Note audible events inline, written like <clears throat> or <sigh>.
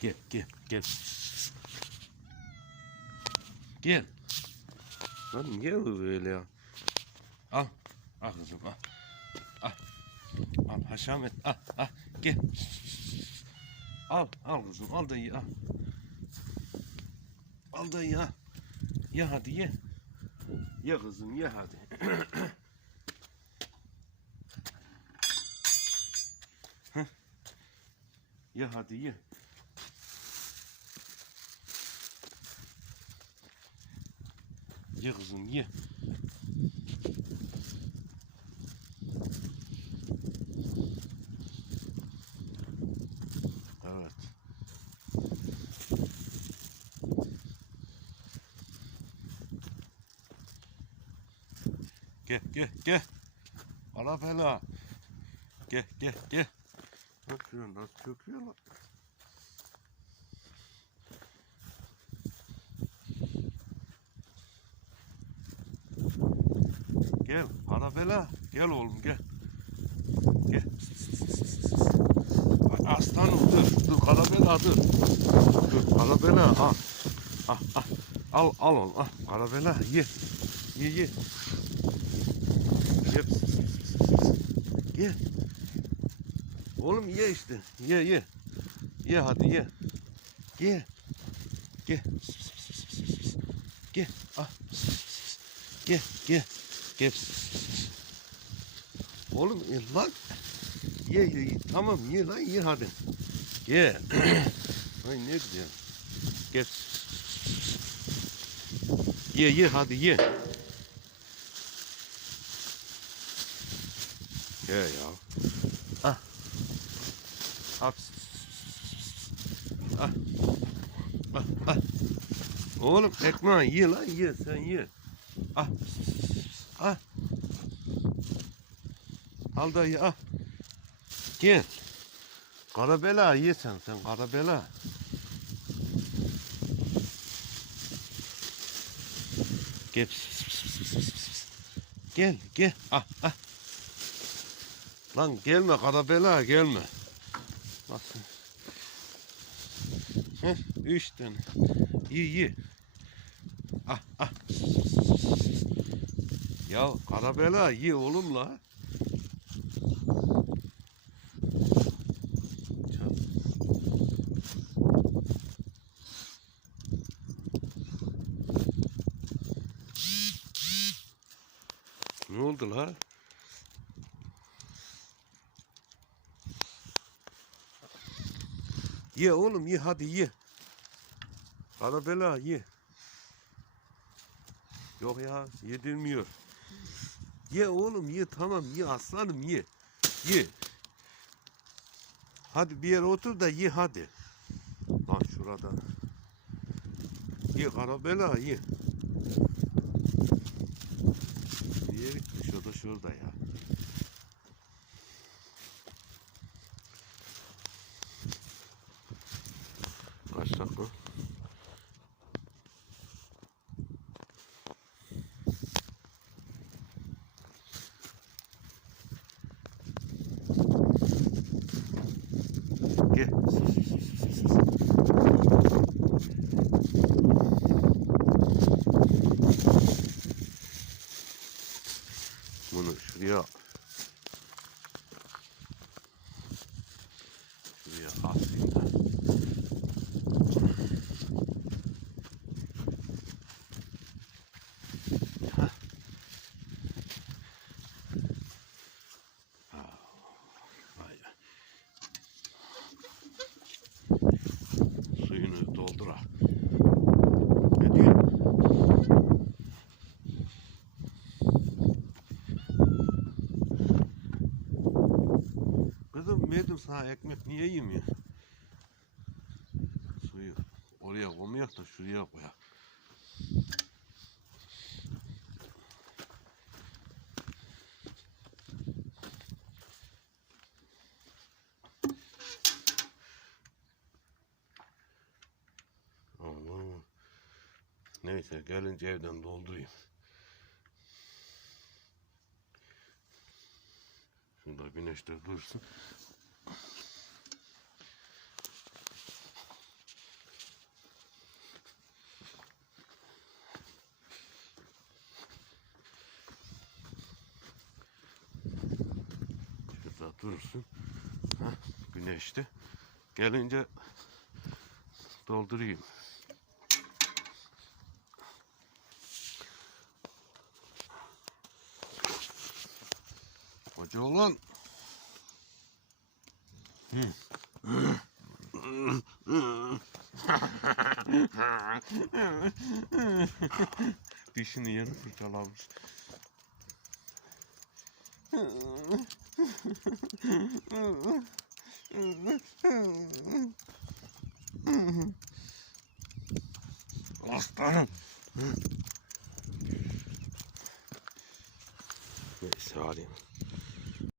Gel gel gel. Gel. Lan niye böyle ya? Al. Al kızım al. Al. Al haşamet al al gel. Al al kızım al da ye al. Al da ye al. Ye hadi ye. Ye kızım ye hadi. <coughs> Ye hadi ye. Ye kızım ye. Evet. Gel gel gel. Ala bela. Gel gel gel. Bakıyor nasıl çöküyor Gel Arabella gel oğlum gel. Gel. Aslanım dur dur Arabella dur. Dur Arabella al. Al al al al oğlum al Arabella ye. Ye ye. Gel. Gel. Oğlum ye işte. Ye ye. Ye hadi ye. Ye. Gel. Gel. Al. Gel gel. Gel. Oğlum e, lan. Ye ye ye. Tamam ye lan ye hadi. Ye. <clears throat> Ay ne güzel. Gel. Ye ye hadi ye. Ye ya. Ah. Al. Ah. Ah. Ah. Oğlum ekmeği ye lan ye sen ye. Ah. Ah. Al da ye ah. Gel. Karabela ye sen karabela. Gel. Gel gel ah ah. Lan gelme karabela gelme. Nasıl? Heh, üç tane. Ye ye. Ah ah. Ya karabela ye oğlum la. Ne oldu la? Ye oğlum ye hadi ye. Karabela ye. Yok ya yedirmiyor. Ye oğlum ye tamam ye aslanım ye. Ye. Hadi bir yere otur da ye hadi. Lan şurada. Ye karabela ye. Bir yere gitmiş o da şurada ya. Gel. Bunu şuraya Verdim sana ekmek niye yemiyor? Suyu oraya koymayak da şuraya koyak. Aman. Neyse gelince evden doldurayım. Şurada güneşte dursun. Durursun. Ha, güneşte. Gelince doldurayım. Hoca olan. Dişini yeni fırçalamış. Aslanım. Neyse alayım.